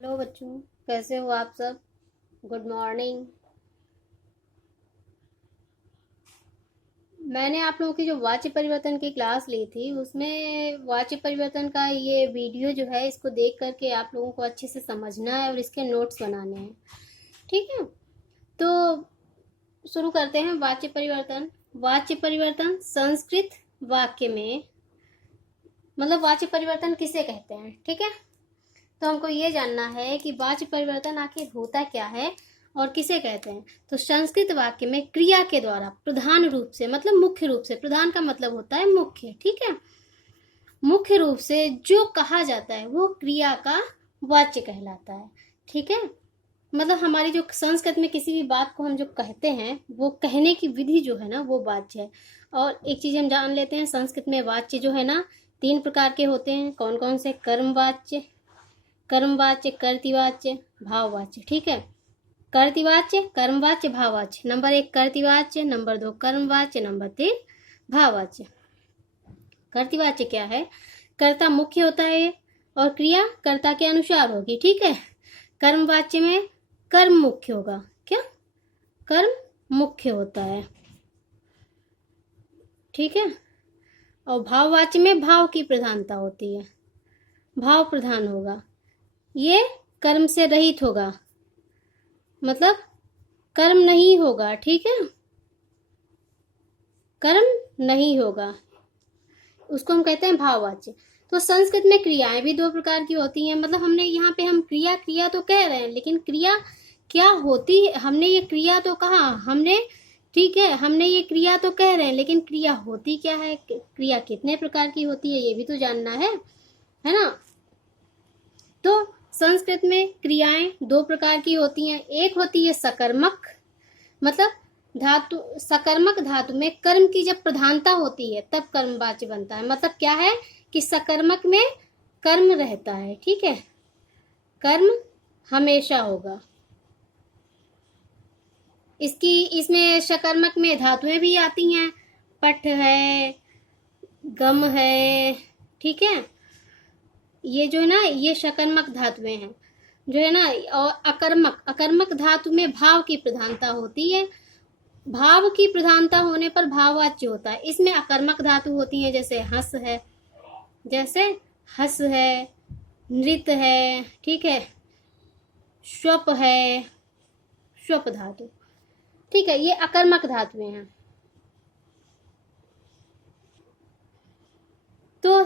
Hello बच्चों, कैसे हो आप सब। Good morning. मैंने आप लोगों की जो वाच्य परिवर्तन की क्लास ली थी उसमें वाच्य परिवर्तन का ये वीडियो जो है इसको देख करके आप लोगों को अच्छे से समझना है और इसके नोट्स बनाने हैं। ठीक है, तो शुरू करते हैं। वाच्य परिवर्तन। वाच्य परिवर्तन संस्कृत वाक्य में मतलब वाच्य परिवर्तन किसे कहते हैं। ठीक है, तो हमको ये जानना है कि वाच्य परिवर्तन आखिर होता क्या है और किसे कहते हैं। तो संस्कृत वाक्य में क्रिया के द्वारा प्रधान रूप से मतलब मुख्य रूप से, प्रधान का मतलब होता है मुख्य। ठीक है, मुख्य रूप से जो कहा जाता है वो क्रिया का वाच्य कहलाता है। ठीक है, मतलब हमारी जो संस्कृत में किसी भी बात को हम जो कहते हैं वो कहने की विधि जो है ना वो वाच्य है। और एक चीज हम जान लेते हैं, संस्कृत में वाच्य जो है ना 3 प्रकार के होते हैं। कौन कौन से? कर्मवाच्य, कर्मवाच्य, कर्तृवाच्य, भाववाच्य। ठीक है, कर्तृवाच्य, कर्मवाच्य, भाववाच्य। नंबर 1 कर्तृवाच्य, नंबर 2 कर्मवाच्य, नंबर 3 भाववाच्य। कर्तृवाच्य क्या है? कर्ता मुख्य होता है और क्रिया कर्ता के अनुसार होगी। ठीक है, कर्मवाच्य में कर्म मुख्य होगा। क्या? कर्म मुख्य होता है। ठीक है, और भाववाच्य में भाव की प्रधानता होती है, भाव प्रधान होगा। ये कर्म से रहित होगा, मतलब कर्म नहीं होगा। ठीक है, कर्म नहीं होगा, उसको हम कहते हैं भाववाच्य। तो संस्कृत में क्रियाएं भी 2 प्रकार की होती हैं। मतलब हमने यहाँ पे हम क्रिया क्रिया तो कह रहे हैं, लेकिन क्रिया क्या होती है? हमने ये क्रिया तो कहा हमने, ठीक है, हमने ये क्रिया तो कह रहे हैं, लेकिन क्रिया होती क्या है, क्रिया कितने प्रकार की होती है ये भी तो जानना है ना। तो संस्कृत में क्रियाएं 2 प्रकार की होती हैं। एक होती है सकर्मक, मतलब धातु, सकर्मक धातु में कर्म की जब प्रधानता होती है तब कर्मवाच्य बनता है। मतलब क्या है कि सकर्मक में कर्म रहता है। ठीक है, कर्म हमेशा होगा। इसमें सकर्मक में धातुएं भी आती हैं, पठ है, गम है। ठीक है, ये जो है ना ये सकर्मक धातुएं हैं जो है ना। और अकर्मक, अकर्मक धातु में भाव की प्रधानता होती है। भाव की प्रधानता होने पर भाववाच्य होता है। इसमें अकर्मक धातु होती हैं, जैसे हस है, जैसे हस है, नृत है। ठीक है, श्वप है, श्वप धातु। ठीक है, ये अकर्मक धातुएं हैं। तो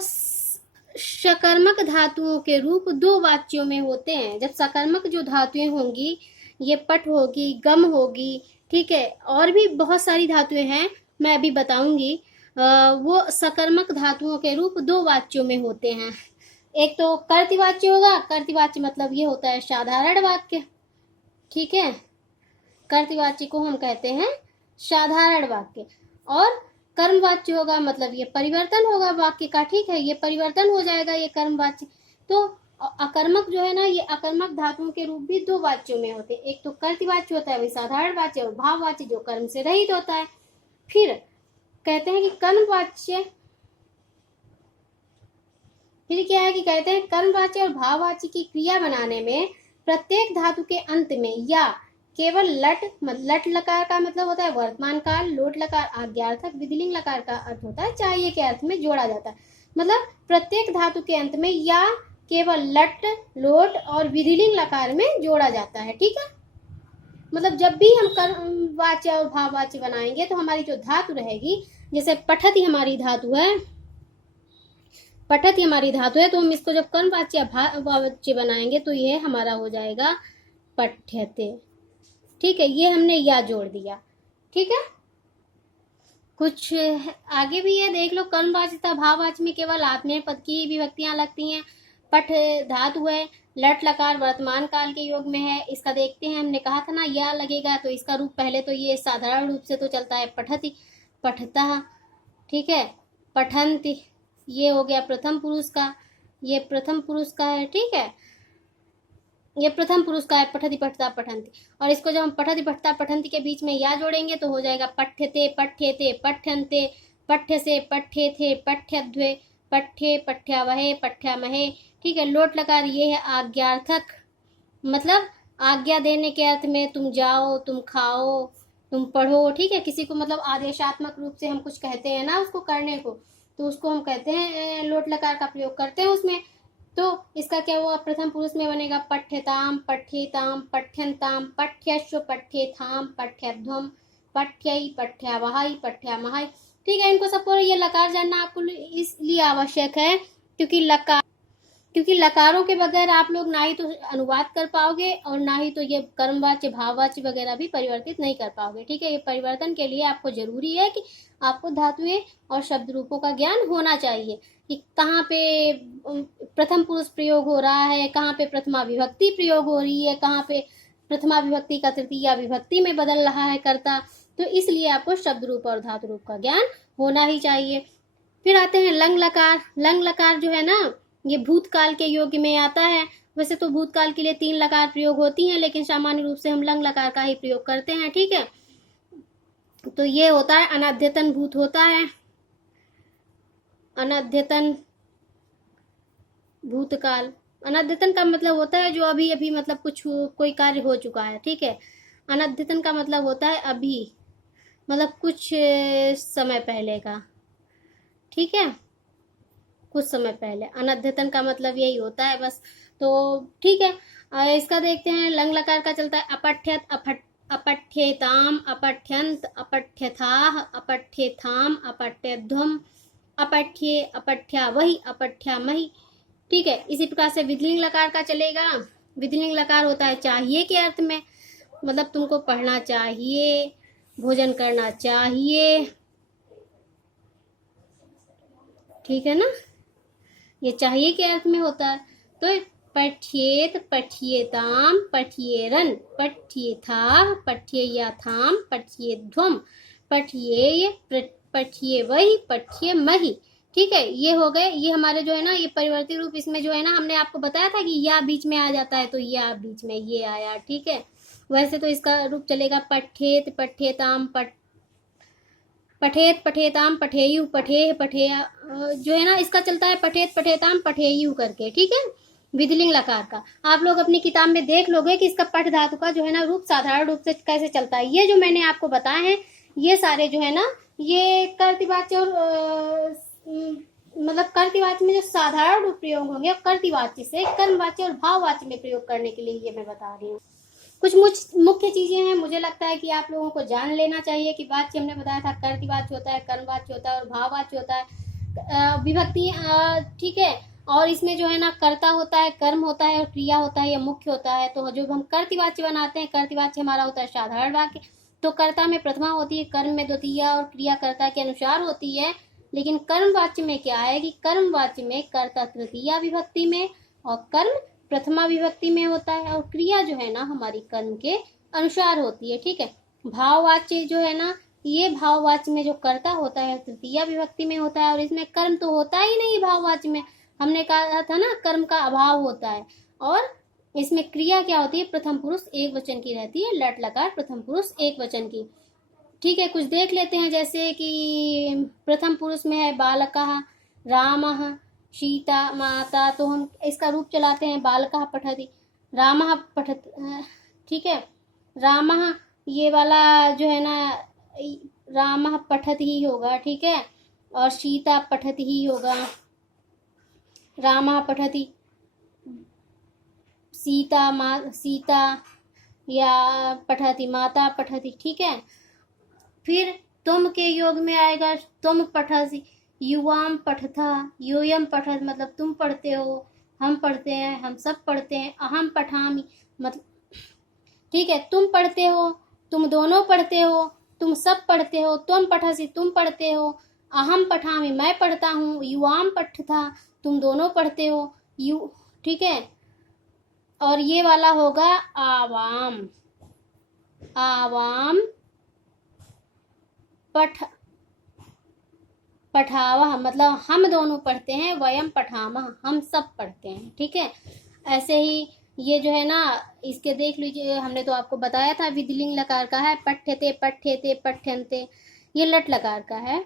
सकर्मक धातुओं के रूप 2 वाच्यों में होते हैं। जब सकर्मक जो धातुएं होंगी, ये पट होगी, गम होगी, ठीक है, और भी बहुत सारी धातुएं हैं, मैं अभी बताऊंगी। वो सकर्मक धातुओं के रूप 2 वाच्यों में होते हैं। एक तो कर्तृवाच्य होगा, कर्तृवाच्य मतलब ये होता है साधारण वाक्य। ठीक है, कर्तृवाच्य को हम कहते हैं साधारण वाक्य। और कर्मवाच्य होगा, मतलब ये परिवर्तन होगा वाक्य का। ठीक है, ये परिवर्तन हो जाएगा ये कर्मवाच्य। तो अकर्मक जो है ना, ये अकर्मक धातुओं के रूप भी 2 वाच्यों में होते हैं। एक तो कर्तृवाच्य होता है वही साधारण वाच्य, और भाववाच्य जो कर्म से रहित होता है। फिर कहते हैं कि कर्मवाच्य, फिर क्या है कि कहते हैं कर्मवाच्य और भाववाच्य की क्रिया बनाने में प्रत्येक धातु के अंत में या केवल लट लकार का मतलब होता है वर्तमान काल, लोट लकार आज्ञार्थक, विधिलिंग लकार का अर्थ होता है चाहिए के अर्थ में जोड़ा जाता है। मतलब प्रत्येक धातु के अंत में या केवल लट, लोट और विधिलिंग लकार में जोड़ा जाता है। ठीक है, मतलब जब भी हम कर्मवाच्य और भाववाच्य बनाएंगे तो हमारी जो धातु रहेगी, जैसे पठति हमारी धातु है, पठति हमारी धातु है, तो हम इसको जब कर्मवाच्य या भाववाच्य बनाएंगे तो ये हमारा हो जाएगा पठ्यते। ठीक है, ये हमने या जोड़ दिया। ठीक है, कुछ आगे भी है, देख लो। कर्मवाच्य तथा भाववाच्य में केवल आत्मीय पद की विभक्तियां लगती हैं। पठ धातु है, लट लकार वर्तमान काल के योग में है। इसका देखते हैं, हमने कहा था ना या लगेगा, तो इसका रूप पहले तो ये साधारण रूप से तो चलता है पठति, पठता। ठीक है, पठंति, ये हो गया प्रथम पुरुष का, ये प्रथम पुरुष का है। ठीक है, ये प्रथम पुरुष का है, पठति पठता पठंती। और इसको जब हम पठति पठता पठंती के बीच में या जोड़ेंगे तो हो जाएगा पठ्यते, पठ्यते, पठ्यन्ते, पठ्य से, पठ्ये थे, पठ्यध्वे, पठ्ये, पठ्यावहे, पठ्यामहे। ठीक है, लोट लकार ये है आज्ञार्थक। मतलब आज्ञा देने के अर्थ में तुम जाओ, तुम खाओ, तुम पढ़ो, ठीक है। किसी को मतलब आदेशात्मक रूप से हम कुछ कहते हैं ना उसको करने को, तो उसको हम कहते हैं लोट लकार का प्रयोग करते हैं उसमें। तो इसका क्या हुआ, प्रथम पुरुष में बनेगा पठ्यताम, पठ्येताम, पठ्यंताम, पठ्यश्व, पठ्येथाम, पठ्यध्वम, पठ्यै, पठ्यावहाई, पठ्यामहाई। ठीक है, इनको सबको ये लकार जानना आपको इसलिए आवश्यक है क्योंकि लकारों के बगैर आप लोग ना ही तो अनुवाद कर पाओगे और ना ही तो ये कर्मवाच्य, भाववाच्य वगैरह भी परिवर्तित नहीं कर पाओगे। ठीक है, ये परिवर्तन के लिए आपको जरूरी है कि आपको धातुएं और शब्द रूपों का ज्ञान होना चाहिए कि कहाँ पे प्रथम पुरुष प्रयोग हो रहा है, कहाँ पे प्रथमा विभक्ति प्रयोग हो रही है, कहाँ पे प्रथमा विभक्ति का तृतीया विभक्ति में बदल रहा है कर्ता। तो इसलिए आपको शब्द रूप और धातु रूप का ज्ञान होना ही चाहिए। फिर आते हैं लंग लकार। लंग लकार जो है ना, ये भूतकाल के योग में आता है। वैसे तो भूतकाल के लिए 3 लकार प्रयोग होती हैं, लेकिन सामान्य रूप से हम लंग लकार का ही प्रयोग करते हैं। ठीक है, तो ये होता है अनद्यतन भूत होता है, अनद्यतन भूतकाल। अनद्यतन का मतलब होता है जो अभी अभी मतलब कुछ कोई कार्य हो चुका है। ठीक है, अनद्यतन का मतलब होता है अभी, मतलब कुछ समय पहले का। ठीक है, कुछ समय पहले। अनद्यतन का मतलब यही होता है बस। तो ठीक है, इसका देखते हैं। लंग लकार का चलता है अपठ्यत, अपठ्येताम, अपठ्यंत, अपठ्यथाह, अपठ्येथाम, अपठ्यध्वम, अपठ्ये, अपठ्यावहि, अपठ्यामहि। ठीक है, इसी प्रकार से विधिलिंग लकार का चलेगा। विधिलिंग लकार होता है चाहिए के अर्थ में, मतलब तुमको पढ़ना चाहिए, भोजन करना चाहिए। ठीक है ना, ये चाहिए के अर्थ में होता है। तो पठ्येत, पठ्येताम, पठ्येरन, पठ्येथाः, पठ्येयाथाम, पठ्येध्वम, पठ्येय, पठ्येवहि, पठ्येमहि। ठीक है, ये हो गए। ये हमारे जो है ना, ये परिवर्तित रूप। इसमें जो है ना, हमने आपको बताया था कि या बीच में आ जाता है, तो या बीच में ये आया। ठीक है, वैसे तो इसका रूप चलेगा पठ्येत, पठ्येताम, पठेत, पठेताम, पठेयु, पठेह, पठेया। जो है ना, इसका चलता है पठेत, पठेताम, पठेयु करके। ठीक है, विधिलिंग लकार का आप लोग अपनी किताब में देख लोगे कि इसका पठ धातु का जो है ना रूप साधारण रूप से कैसे चलता है। ये जो मैंने आपको बताए हैं, ये सारे जो है ना, ये कर्तृवाच्य और मतलब कर्तृवाच्य में जो साधारण रूप प्रयोग होंगे, और कर्तृवाच्य से कर्मवाच्य और भाववाच्य में प्रयोग करने के लिए ये मैं बता रही हूँ। कुछ मुख्य चीजें हैं, मुझे लगता है कि आप लोगों को जान लेना चाहिए कि वाच्य हमने बताया था कर्तृवाच्य होता है, कर्मवाच्य होता है और भाववाच्य होता है। विभक्ति ठीक है, और इसमें जो है ना कर्ता होता है, कर्म होता है और क्रिया होता है, या मुख्य होता है। तो जो हम कर्तृवाच्य बनाते हैं, कर्तृवाच्य हमारा होता है साधारण वाक्य। तो कर्ता में प्रथमा होती है, कर्म में द्वितीया और क्रिया कर्ता के अनुसार होती है। लेकिन कर्म वाच्य में क्या है कि कर्म वाच्य में कर्ता तृतीया विभक्ति में और कर्म प्रथमा विभक्ति में होता है, और क्रिया जो है ना हमारी कर्म के अनुसार होती है। ठीक है, भाववाच्य जो है ना, ये भाववाच्य में जो कर्ता होता है तृतीया विभक्ति में होता है, और इसमें कर्म तो होता ही नहीं भाववाच्य में। हमने कहा था ना कर्म का अभाव होता है। और इसमें क्रिया क्या होती है, प्रथम पुरुष एक वचन की रहती है, लट लकार प्रथम पुरुष एक वचन की। ठीक है, कुछ देख लेते हैं। जैसे कि प्रथम पुरुष में है बालकः, रामः, सीता माता, तो हम इसका रूप चलाते हैं बालकः पठति, रामः पठत। ठीक है, रामः ये वाला जो है ना, रामः पठति ही होगा। ठीक है, और सीता पठति ही होगा। रामः पठति, सीता या पठति, माता पठति। ठीक है, फिर तुम के योग में आएगा तुम पठसि, युवाम पठथा, यूयम पठत, मतलब तुम पढ़ते हो, हम पढ़ते हैं, हम सब पढ़ते हैं। अहम पठामि, मतलब ठीक है, तुम पढ़ते हो, तुम दोनों पढ़ते हो, तुम सब पढ़ते हो। तुम पठसि, तुम पढ़ते हो। अहम पठामि, मैं पढ़ता हूँ। युवाम पठथा, तुम दोनों पढ़ते हो। ठीक है, और ये वाला होगा आवाम, आवाम पठावह, मतलब हम दोनों पढ़ते हैं। वयम पठामह, हम सब पढ़ते हैं। ठीक है, ऐसे ही ये जो है ना, इसके देख लीजिए, हमने तो आपको बताया था विधिलिंग लकार का है पठ्यते, पठ्यते, पठ्यन्ते। ये लट लकार का है।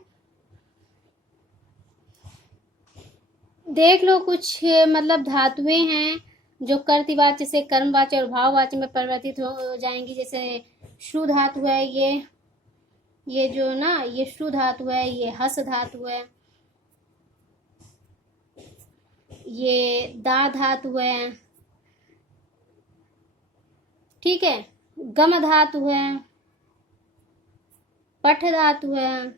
देख लो कुछ मतलब धातुएं हैं, जो कर्तृवाच्य से कर्मवाच्य और भाववाच्य में परिवर्तित हो जाएंगी। जैसे श्रु धातु है, ये जो ना ये श्रु धातु है, ये हस धातु है, ये दा धातु है, ठीक है, गम धातु है, पठ धातु है,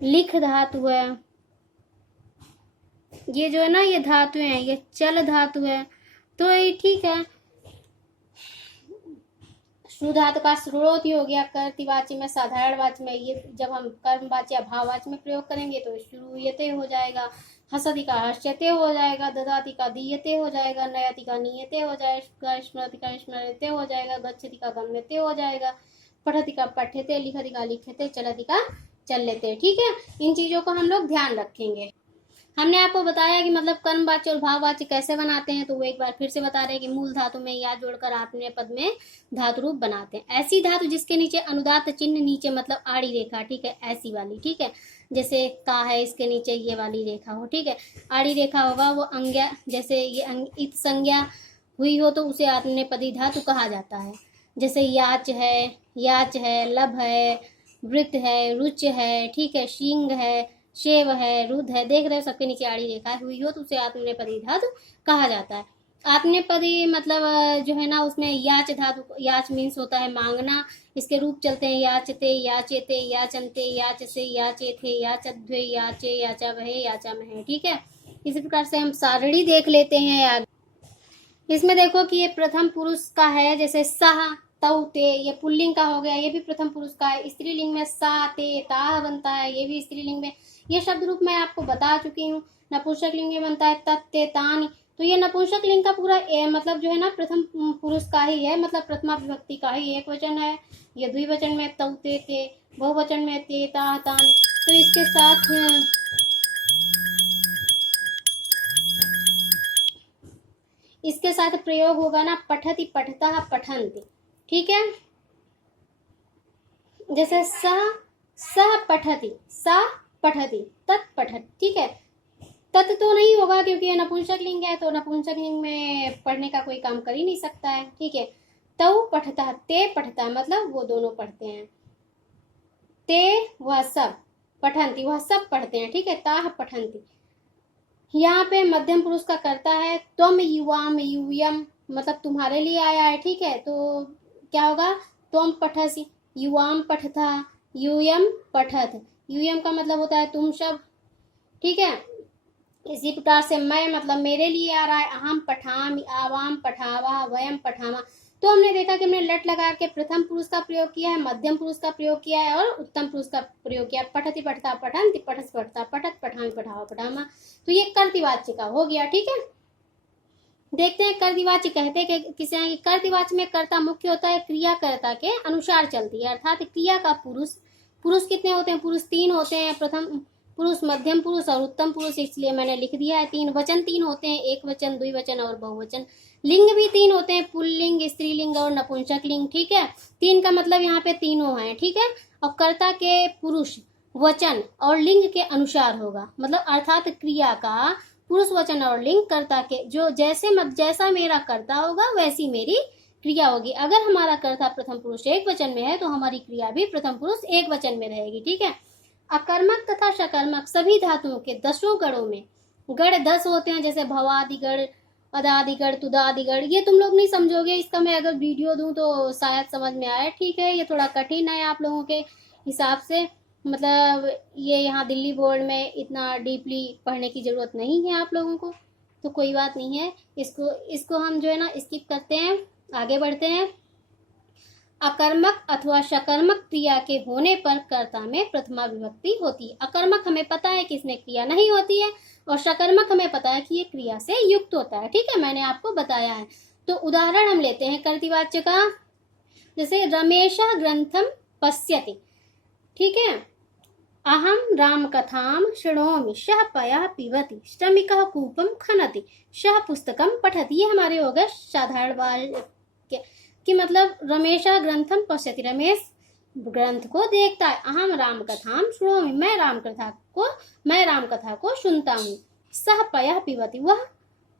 लिख धातु है, ये जो है ना ये धातु है, ये चल धातु है। तो ये ठीक है, श्रु धातु का श्रुणोति हो गया कर्तृवाच्य में, साधारण वाच्य में। ये जब हम कर्मवाच्य या भाववाच्य में प्रयोग करेंगे तो श्रूयते हो जाएगा, हसति का हर्ष्यते हो जाएगा, ददाति का दीयते हो जाएगा, नयति का नीयते हो जाएगा, स्मरति का स्मरते हो जाएगा, गच्छति का गम्यते हो जाएगा, पठति का पठ्यते, लिखति का लिखते, चलति का चल लेते। ठीक है, इन चीजों को हम लोग ध्यान रखेंगे। हमने आपको बताया कि मतलब कर्मवाच्य और भाववाच्य कैसे बनाते हैं, तो वो एक बार फिर से बता रहे हैं कि मूल धातु में या जोड़कर आपने पद में धातु रूप बनाते हैं। ऐसी धातु जिसके नीचे अनुदात्त चिन्ह, नीचे मतलब आड़ी रेखा, ठीक है, ऐसी वाली, ठीक है, जैसे का है इसके नीचे ये वाली रेखा हो, ठीक है, आड़ी रेखा होगा, वो अंग्या, जैसे ये इत संज्ञा हुई हो तो उसे आत्मनेपदी धातु कहा जाता है। जैसे याच है, लब है, वृत्त है, रुच है, ठीक है, शींग है, शेव है, रुद्ध है, देख रहे हो सबके नीचे आड़ी रेखा हुई हो तो उसे आत्मनेपदी धातु कहा जाता है। आत्मनेपदी मतलब जो है ना उसमें याच धातु, याच मीन्स होता है मांगना, इसके रूप चलते हैं याचते, याचेते, याचनते, याचसे, याचेथे, याचध्वे, याचे, याचावहे, याचामहे, ठीक है। इसी प्रकार से हम सारणी देख लेते हैं आगे। इसमें देखो कि ये प्रथम पुरुष का है, जैसे सह, तौ, ते, ये पुल्लिंग का हो गया, ये भी प्रथम पुरुष का है। स्त्रीलिंग में सा, ते, ता बनता है, ये भी स्त्रीलिंग में। ये शब्द रूप मैं आपको बता चुकी हूँ। नपुंसक लिंग में बनता है तत्, ते, तानि, तो ये नपुंसक लिंग का पूरा मतलब जो है ना प्रथम पुरुष का ही है, मतलब प्रथमा विभक्ति का ही एक वचन है। ये द्विवचन में तौ, ते, बहुवचन में ते, ता, तानि। तो इसके साथ प्रयोग होगा ना पठति, पठता, पठन्ति, ठीक है। जैसे सह पठति, सा पठति, तत् पठति, ठीक है। तत् तो नहीं होगा क्योंकि ये नपुंसक लिंग है, तो नपुंसक लिंग में पढ़ने का कोई काम कर ही नहीं सकता है, ठीक है। तौ पठता, ते पठता, मतलब वो दोनों पढ़ते हैं। ते वह सब, पठन्ति वह सब पढ़ते हैं, ठीक है। ताह पठन्ति, यहाँ पे मध्यम पुरुष का करता है। त्वम युवाम, यूयम मतलब तुम्हारे लिए आया है, ठीक है। तो क्या होगा, त्वम पठसि, युवाम पठता, यूयम पठत, यूयम का मतलब होता है तुम सब, ठीक है। इसी प्रकार से मैं मतलब मेरे लिए आ रहा है, अहम पठामि, आवाम पठावा, वयम पठामा। तो हमने देखा कि हमने लट लगा के प्रथम पुरुष का प्रयोग किया है, मध्यम पुरुष का प्रयोग किया है और उत्तम पुरुष का प्रयोग किया। पठति पठता, पठन्ति, पठस पठता, पठत पठामि, पठावा पठामा। तो ये कर्तृवाच्य का हो गया, ठीक है। देखते हैं कर्तृवाच्य कहते हैं कि किसे हैं। कर्तृवाच्य में कर्ता मुख्य होता है, क्रिया कर्ता के अनुसार चलती है, अर्थात क्रिया का पुरुष कितने होते हैं, पुरुष 3 होते हैं, प्रथम पुरुष, मध्यम पुरुष और उत्तम पुरुष, इसलिए मैंने लिख दिया है 3। वचन 3 होते हैं, एक वचन, द्विवचन और बहुवचन। लिंग भी 3 होते हैं, पुल्लिंग, स्त्रीलिंग और नपुंसक लिंग, ठीक है। 3 का मतलब यहाँ पे तीनों हैं, ठीक है। और कर्ता के पुरुष, वचन और लिंग के अनुसार होगा, मतलब अर्थात क्रिया का पुरुष, वचन और लिंग कर्ता के जो जैसा मेरा कर्ता होगा वैसी मेरी क्रिया होगी। अगर हमारा कर्ता प्रथम पुरुष एक वचन में है तो हमारी क्रिया भी प्रथम पुरुष एक वचन में रहेगी, ठीक है। अकर्मक तथा सकर्मक सभी धातुओं के 10 गणों में गण 10 होते हैं, जैसे भवादि गण, अदादि गण, तुदादि गण। ये तुम लोग नहीं समझोगे, इसका मैं अगर वीडियो दूं तो शायद समझ में आए, ठीक है। ये थोड़ा कठिन है आप लोगों के हिसाब से, मतलब ये यहाँ दिल्ली बोर्ड में इतना डीपली पढ़ने की जरूरत नहीं है आप लोगों को, तो कोई बात नहीं है। इसको हम जो है ना स्किप करते हैं, आगे बढ़ते हैं। अकर्मक अथवा सकर्मक क्रिया के होने पर कर्ता में प्रथमा विभक्ति होती है। अकर्मक हमें पता है कि इसमें क्रिया नहीं होती है और सकर्मक हमें पता है कि ये क्रिया से युक्त होता है, ठीक है, मैंने आपको बताया है। तो उदाहरण हम लेते हैं कर्तृवाच्य का, जैसे रमेशः ग्रंथम पश्यति, ठीक है। अहम राम कथाम शृणोमि, सः पयः पिबति, श्रमिकः कूपम खनति, सः पुस्तकम पठति। ये हमारे हो गए साधारण वाक्य कि मतलब रमेशः ग्रंथम पश्यति, रमेश ग्रंथ को देखता है। अहम राम कथाम शृणोमि, मैं राम कथा को सुनता हूँ। सः पयः पिबति, वह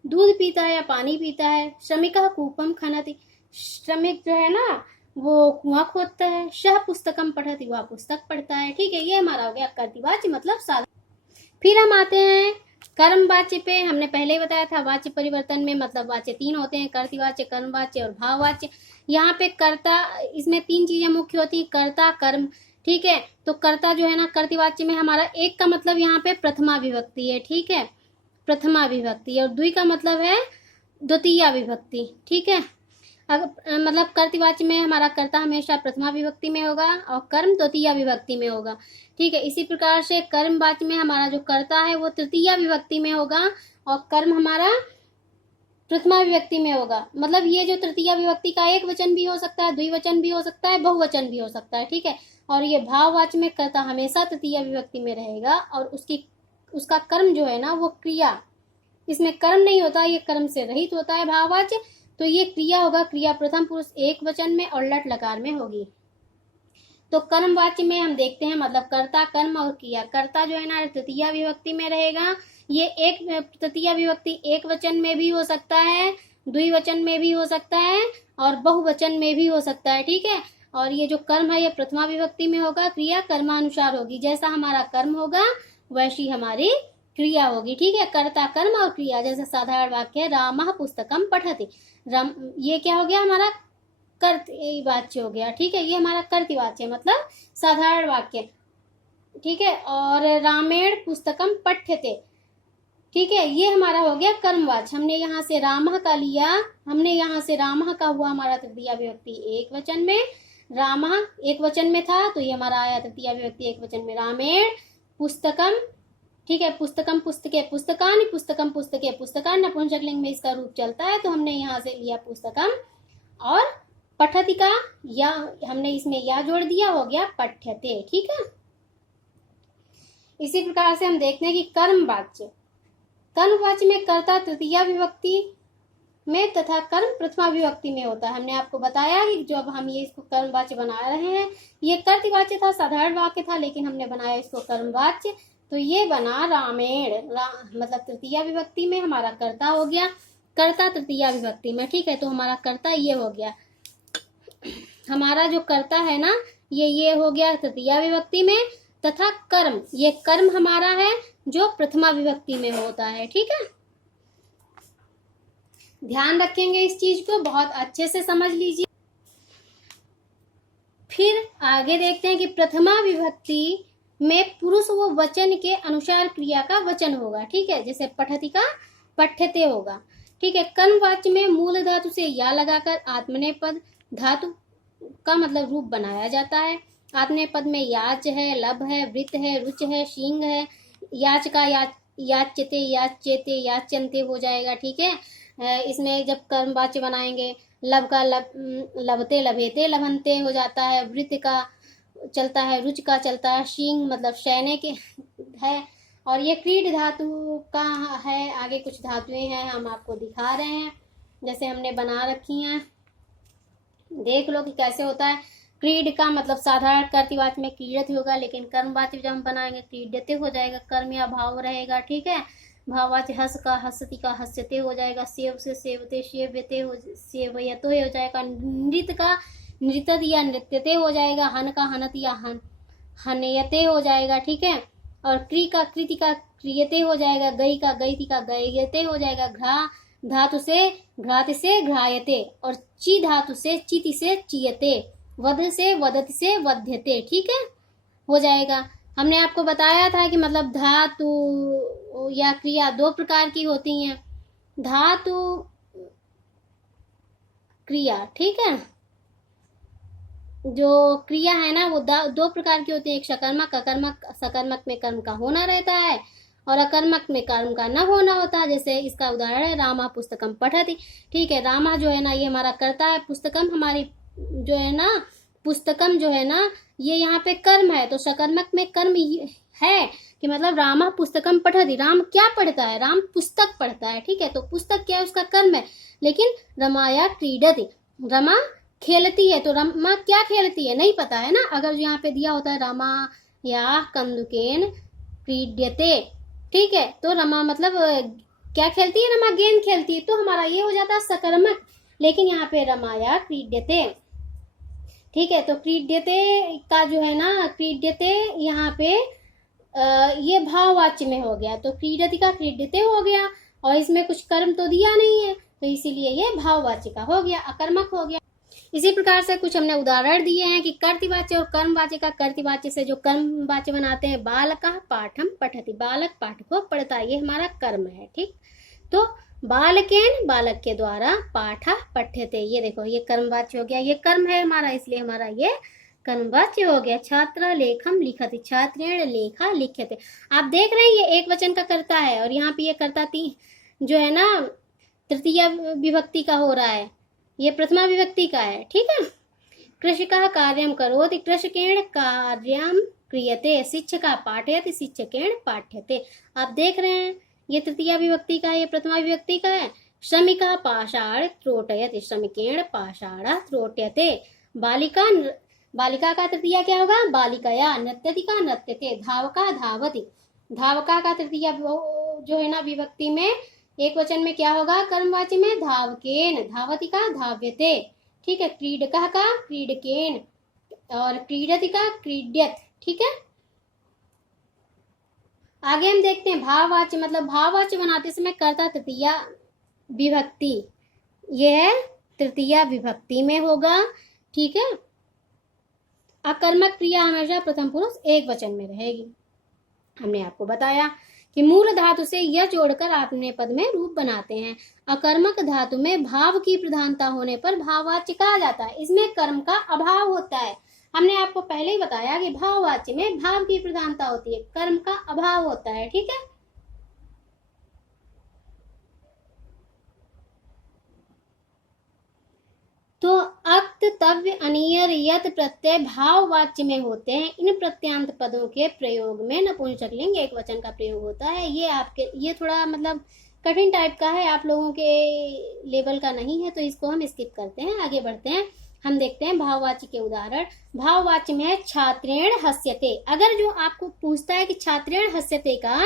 दूध पीता है या पानी पीता है। श्रमिकः कूपम खनति, श्रमिक जो है ना वो कुआं खोदता है। सः पुस्तकम पठति, वह पुस्तक पढ़ता है। ठीक है, ये हमारा हो गया कर्तृवाच्य मतलब साधारण। फिर हम आते हैं कर्म वाच्य पे। हमने पहले ही बताया था वाच्य परिवर्तन में मतलब वाच्य 3 होते हैं, कर्तृवाच्य, कर्मवाच्य और भाववाच्य। यहाँ पे कर्ता, इसमें 3 चीजें मुख्य होती है, कर्ता, कर्म। ठीक है, तो कर्ता जो है ना कर्तृवाच्य में हमारा एक का मतलब यहाँ पे प्रथमा विभक्ति है। ठीक है, प्रथमा विभक्ति, और द्वि का मतलब है द्वितीय विभक्ति। ठीक है, मतलब कर्तृवाच्य में हमारा कर्ता हमेशा प्रथमा विभक्ति में होगा और कर्म द्वितीय विभक्ति में होगा। ठीक है, इसी प्रकार से कर्मवाच्य में हमारा जो कर्ता है वो तृतीय विभक्ति में होगा और कर्म हमारा प्रथमा विभक्ति में होगा। मतलब ये जो तृतीय विभक्ति का एक वचन भी हो सकता है, द्विवचन भी हो सकता है, बहुवचन भी हो सकता है। ठीक है, और ये भाववाच्य में कर्ता हमेशा तृतीय विभक्ति में रहेगा और उसका कर्म जो है ना वो क्रिया, इसमें कर्म नहीं होता, ये कर्म से रहित होता है भाववाच्य। तो ये क्रिया होगा, क्रिया प्रथम पुरुष एक वचन में और लट लकार में होगी। तो कर्मवाच्य में हम देखते हैं मतलब कर्ता, कर्म और क्रिया। कर्ता जो है ना तृतीय विभक्ति में रहेगा। ये एक तृतीय विभक्ति एक वचन में भी हो सकता है, द्विवचन में भी हो सकता है और बहुवचन में भी हो सकता है। ठीक है, और ये जो कर्म है ये प्रथमा विभक्ति में होगा। क्रिया कर्मानुसार होगी, जैसा हमारा कर्म होगा वैसी हमारी क्रिया होगी। ठीक है, कर्ता, कर्म और क्रिया। जैसे साधारण वाक्य है रामः पुस्तकम पठति, ये क्या हो गया हमारा कर्तवाच्य हो गया। ठीक है, ये हमारा कर्तवाच्य मतलब साधारण वाक्य। ठीक है, और रामेण पुस्तकम पठ्यते, ठीक है, ये हमारा हो गया कर्मवाच्य। हमने यहाँ से रामः का लिया, हमने यहाँ से रामः का हुआ हमारा तृतीय विभक्ति एक वचन में, रामः एक वचन में था तो ये हमारा आया तृतीय विभक्ति एक वचन में रामेण पुस्तकम। ठीक है, पुस्तकम पुस्तके पुस्तकानि, पुस्तकम पुस्तके पुस्तकानि, नपुंसकलिंग में इसका रूप चलता है तो हमने यहाँ से लिया पुस्तकम। और पठति का या हमने इसमें या जोड़ दिया, हो गया पठ्यते। ठीक है, इसी प्रकार से हम देखते हैं कि कर्मवाच्य, कर्मवाच्य में कर्ता तृतीय विभक्ति में तथा कर्म प्रथमा विभक्ति में होता है। हमने आपको बताया कि जब हम ये इसको कर्मवाच्य बना रहे हैं, ये कर्तवाच्य था, साधारण वाक्य था, लेकिन हमने बनाया इसको कर्मवाच्य। तो ये बना रामेण, मतलब तृतीय विभक्ति में हमारा कर्ता हो गया, कर्ता तृतीय विभक्ति में। ठीक है, तो हमारा कर्ता ये हो गया, हमारा जो कर्ता है ना ये हो गया तृतीय विभक्ति में, तथा कर्म, ये कर्म हमारा है जो प्रथमा विभक्ति में होता है। ठीक है, ध्यान रखेंगे इस चीज को, बहुत अच्छे से समझ लीजिए। फिर आगे देखते हैं कि प्रथमा विभक्ति में पुरुष व वचन के अनुसार क्रिया का वचन होगा। ठीक है, जैसे पठति का पठ्यते होगा। ठीक है, कर्मवाच्य में मूल धातु से या लगाकर आत्मनेपद धातु का मतलब रूप बनाया जाता है। आत्मनेपद में याच है, लब है, वृत्त है, रुच है, शींग है। याच का याच्यते, याच्यते, याच्यन्ते हो जाएगा। ठीक है, इसमें जब कर्मवाच्य बनाएंगे लब का लबते, लभेते, लभनते हो जाता है। वृत्त का चलता है, रुच का चलता है, शींग मतलब शयने के है। और ये क्रीड धातु का है। आगे कुछ धातुएं हैं हम आपको दिखा रहे हैं, जैसे हमने बना रखी हैं, देख लो कि कैसे होता है। क्रीड का मतलब साधारण कर्तवाच्य में क्रीडत होगा, लेकिन कर्मवाच्य जब हम बनाएंगे क्रीडते हो जाएगा, कर्म या भाव रहेगा। ठीक है, भाववाच्य हस का हसति का हस्यते हो जाएगा, सेव से सेवते, सेव्यते हो सेवयतो हो जाएगा। नृत्य का नृत्यत या नृत्यते हो जाएगा, हन का हनत या हनयते हो जाएगा। ठीक है, और क्री का कृति का क्रियते हो जाएगा, गई का गईति का गयते हो जाएगा। घ्रा धातु से घ्राति से घ्रायते, और ची धातु से चिति से चियते, वध से वदति से वध्यते। ठीक है, हो जाएगा। हमने आपको बताया था कि मतलब धातु या क्रिया दो प्रकार की होती हैं, धातु क्रिया। ठीक है, जो क्रिया है ना वो दो प्रकार की होती है, एक सकर्मक, अकर्मक। सकर्मक में कर्म का होना रहता है और अकर्मक में कर्म का न होना होता है। जैसे इसका उदाहरण है रामा पुस्तकम पठति। ठीक है, रामा जो है ना ये हमारा कर्ता है, पुस्तकम हमारी जो है ना, पुस्तकम जो है ना ये यहाँ पे कर्म है। तो सकर्मक में कर्म है कि मतलब रामा पुस्तकम पठति, राम क्या पढ़ता है, राम पुस्तक पढ़ता है। ठीक है, तो पुस्तक क्या है, उसका कर्म है। लेकिन रमाया क्रीडति, रमा खेलती है, तो रमा क्या खेलती है नहीं पता है ना। अगर जो यहाँ पे दिया होता है रमा या कंदुकेन क्रीड्यते, ठीक है, तो रमा मतलब क्या खेलती है? रमा गेंद खेलती है, तो हमारा ये हो जाता है सकर्मक। लेकिन यहाँ पे रमाया क्रीड्यते, ठीक है, तो क्रीड्यते का जो है ना, क्रीड्यते यहाँ पे ये भाववाच्य में हो गया, तो क्रीडति का क्रीड्यते हो गया, और इसमें कुछ कर्म तो दिया नहीं है, तो इसीलिए ये भाववाच्य का हो गया, अकर्मक हो गया। इसी प्रकार से कुछ हमने उदाहरण दिए हैं कि कर्तृवाच्य और कर्मवाच्य का, कर्तृवाच्य से जो कर्मवाच्य बनाते हैं, बालकः पाठम पठति, बालक पाठ को पढ़ता है, ये हमारा कर्म है, ठीक। तो बालकेन, बालक के द्वारा, पाठ पठ्यते, ये देखो ये कर्मवाच्य हो गया, ये कर्म है हमारा, इसलिए हमारा ये कर्मवाच्य हो गया। छात्र लेखम लिखति, छात्रेण लेखा लिख्यते। आप देख रहे हैं ये एक वचन का कर्ता है, और यहाँ पे ये कर्ता जो है ना तृतीय विभक्ति का हो रहा है, ये प्रथमा विभक्ति का है, ठीक है। कृषिकः कार्यं करोति, कृषकेण कार्यं क्रियते, शिक्षकः पाठयति, शिक्षकेण पाठ्यते। आप देख रहे हैं ये तृतीया विभक्ति का है, ये प्रथमा विभक्ति का है। श्रमिकः पाषाण त्रोटयति, श्रमिकेण पाषाणः त्रोट्यते। बालिका का तृतीया क्या होगा? बालिकया। नृत्यति का नृत्यते। धावका धावति, धावका का तृतीया जो है ना विभक्ति में एक वचन में क्या होगा? कर्मवाची में धावकेन, धावति का धाव्यते, ठीक है। क्रीडकः का क्रीडकेन, और क्रीडति का क्रीड्यत, ठीक है। आगे हम देखते हैं भाववाच्य, मतलब भाववाच्य बनाते समय कर्ता तृतीया विभक्ति, यह तृतीया विभक्ति में होगा, ठीक है। अकर्मक क्रिया हमेशा प्रथम पुरुष एक वचन में रहेगी। हमने आपको बताया कि मूल धातु से यह जोड़कर आपने पद में रूप बनाते हैं। अकर्मक धातु में भाव की प्रधानता होने पर भाववाच्य कहा जाता है, इसमें कर्म का अभाव होता है। हमने आपको पहले ही बताया कि भाववाच्य में भाव की प्रधानता होती है, कर्म का अभाव होता है, ठीक है। तो अक्त, तव्य, अनियर, यत प्रत्यय भाववाच्य में होते हैं। इन प्रत्यांत पदों के प्रयोग में नपुंसकलिंग एक वचन का प्रयोग होता है। ये थोड़ा मतलब कठिन टाइप का है, आप लोगों के लेवल का नहीं है, तो इसको हम स्किप करते हैं, आगे बढ़ते हैं। हम देखते हैं भाववाच्य के उदाहरण। भाववाच्य में है छात्रेण हस्यते। अगर जो आपको पूछता है कि छात्रेण हस्यते का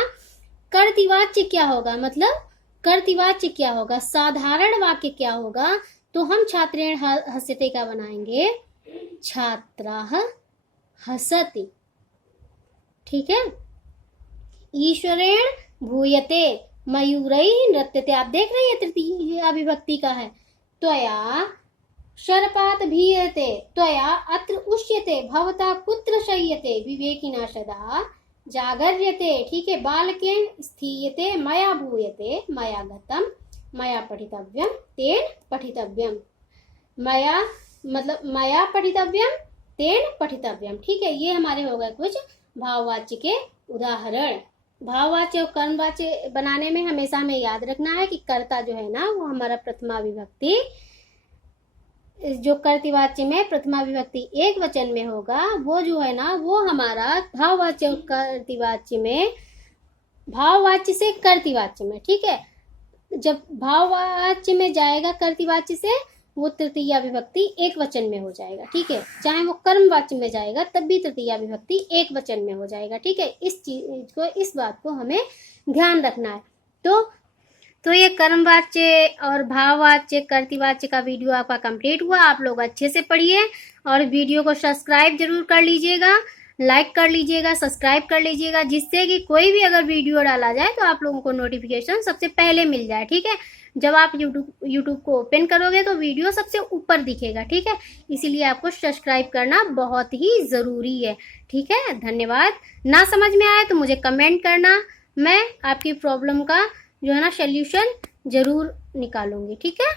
कर्तृवाच्य क्या होगा, मतलब कर्तृवाच्य क्या होगा, साधारण वाक्य क्या होगा, तो हम छात्रेण हस्यते का बनाएंगे छात्राः हसति, ठीक है। ईश्वरेण भूयते, मयूरैः नृत्यते। आप देख रहे हैं तृतीय विभक्ति का है। त्वया शरपात भीयते, त्वया अत्र उष्यते, भवता कुत्र शय्यते, विवेकिना सदा जागर्यते, ठीक है। बालकेन स्थीयते, मया भूयते, मया गतम, मया पठितव्यम, तेन पठितव्यम। मया पठितव्यम, तेन पठितव्यम, ठीक है। ये हमारे हो गए कुछ भाववाच्य के उदाहरण। भाववाच्य और कर्मवाच्य बनाने में हमेशा हमें याद रखना है कि कर्ता जो है ना वो हमारा प्रथमा विभक्ति, जो कर्तृवाच्य में प्रथमा विभक्ति एक वचन में होगा, वो जो है ना वो हमारा भाववाच्य और कर्तृवाच्य में, भाववाच्य से कर्तृवाच्य में, ठीक है। जब भाववाच्य में जाएगा कर्तृवाच्य से, वो तृतीया विभक्ति एक वचन में हो जाएगा, ठीक है। चाहे वो कर्मवाच्य में जाएगा तब भी तृतीया विभक्ति एक वचन में हो जाएगा, ठीक है। इस बात को हमें ध्यान रखना है। तो ये कर्मवाच्य और भाववाच्य कर्तृवाच्य का वीडियो आपका कंप्लीट हुआ। आप लोग अच्छे से पढ़िए और वीडियो को सब्सक्राइब जरूर कर लीजिएगा, लाइक कर लीजिएगा, सब्सक्राइब कर लीजिएगा, जिससे कि कोई भी अगर वीडियो डाला जाए तो आप लोगों को नोटिफिकेशन सबसे पहले मिल जाए, ठीक है। जब आप यूट्यूब को ओपन करोगे तो वीडियो सबसे ऊपर दिखेगा, ठीक है। इसीलिए आपको सब्सक्राइब करना बहुत ही ज़रूरी है, ठीक है। धन्यवाद। ना समझ में आए तो मुझे कमेंट करना, मैं आपकी प्रॉब्लम का जो है ना सॉल्यूशन जरूर निकालूंगी, ठीक है।